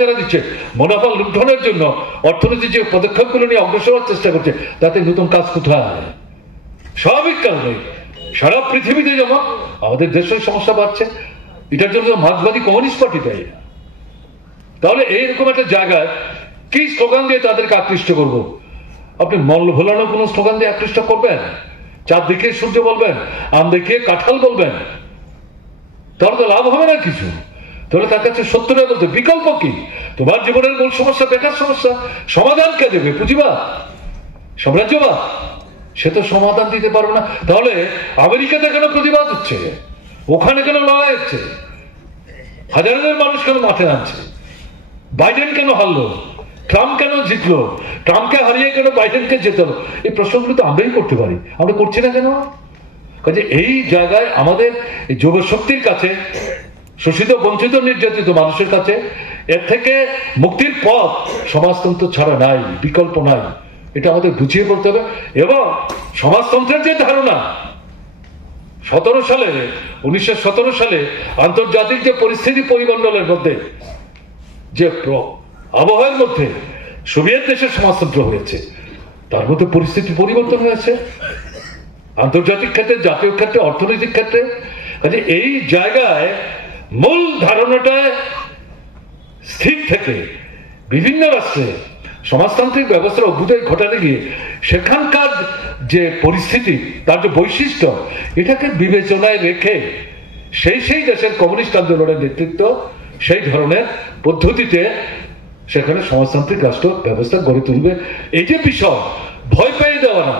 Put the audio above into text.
যারা দিচ্ছে মুনাফা লুণ্ঠনের জন্য অর্থনীতির যে পদক্ষেপগুলো নিয়ে অগ্রসর হওয়ার চেষ্টা করছে, তাতে নতুন কাজ কোথায়? স্বাভাবিক কারণে সারা পৃথিবীতে যেমন আমাদের দেশের সমস্যা বাড়ছে, এটার জন্য মার্ক্সবাদী কমিউনিস্ট পার্টি দেয়। তাহলে এইরকম একটা জায়গায় কি স্লোগান দিয়ে তাদেরকে আকৃষ্ট করব? আপনি মল্ল ভোলানো কোনো স্লোগান দিয়ে আকৃষ্ট করবেন? চাঁদ দেখে সূর্য বলবেন, আম দেখে কাঁঠাল বলবেন, তাহলে তো লাভ হবে না কিছু। তাহলে তার কাছে সত্যটা বলতে বিকল্প কি? তোমার জীবনের মূল সমস্যা বেকার সমস্যা, সমাধান কে দেবে? পুঁজিবাদ, সাম্রাজ্যবাদ, সে তো সমাধান দিতে পারবে না। তাহলে আমেরিকাতে কেন প্রতিবাদ হচ্ছে? ওখানে কেন লড়াই হচ্ছে? হাজার হাজার মানুষ কেন মাঠে নামছে? বাইডেন কেন হারলো? ট্রাম্প কেন জিতলো? ট্রাম্পকে হারিয়ে কেন বাইডেনকে জেতালো? এই প্রশ্নগুলো তো আমরাই করতে পারি, আমরা করছি না কেন? কাজে এই জায়গায় আমাদের যুব শক্তির কাছে, শোষিত বঞ্চিত নির্যাতিত মানুষের কাছে এর থেকে মুক্তির পথ সমাজতন্ত্র ছাড়া নাই, বিকল্প নাই। এটা আমাদের বুঝিয়ে বলতে হবে। এবং সমাজতন্ত্রের যে ধারণা 1917 সালে আন্তর্জাতিক যে পরিস্থিতি পরিমণ্ডলের মধ্যে, যে আবহাওয়ার মধ্যে সোভিয়েত দেশের সমাজতন্ত্র হয়েছে, তার মধ্যে পরিস্থিতি পরিবর্তন হয়েছে আন্তর্জাতিক ক্ষেত্রে, জাতীয় ক্ষেত্রে, অর্থনৈতিক ক্ষেত্রে। কাজে এই জায়গায় মূল ধারণাটা স্থির থেকে বিভিন্ন রাষ্ট্রে সমাজতান্ত্রিক ব্যবস্থার অভ্যুদয় ঘটাতে গিয়ে সেখানকার যে পরিস্থিতি, তার যে বৈশিষ্ট্য, এটাকে বিবেচনায় রেখে সেই দেশের কমিউনিস্ট আন্দোলনের নেতৃত্ব সেই ধরনের পদ্ধতিতে সেখানে সমাজতান্ত্রিক রাষ্ট্র ব্যবস্থা গড়ে তুলবে। এই যে বিষয়, ভয় পেয়ে দেওয়া না।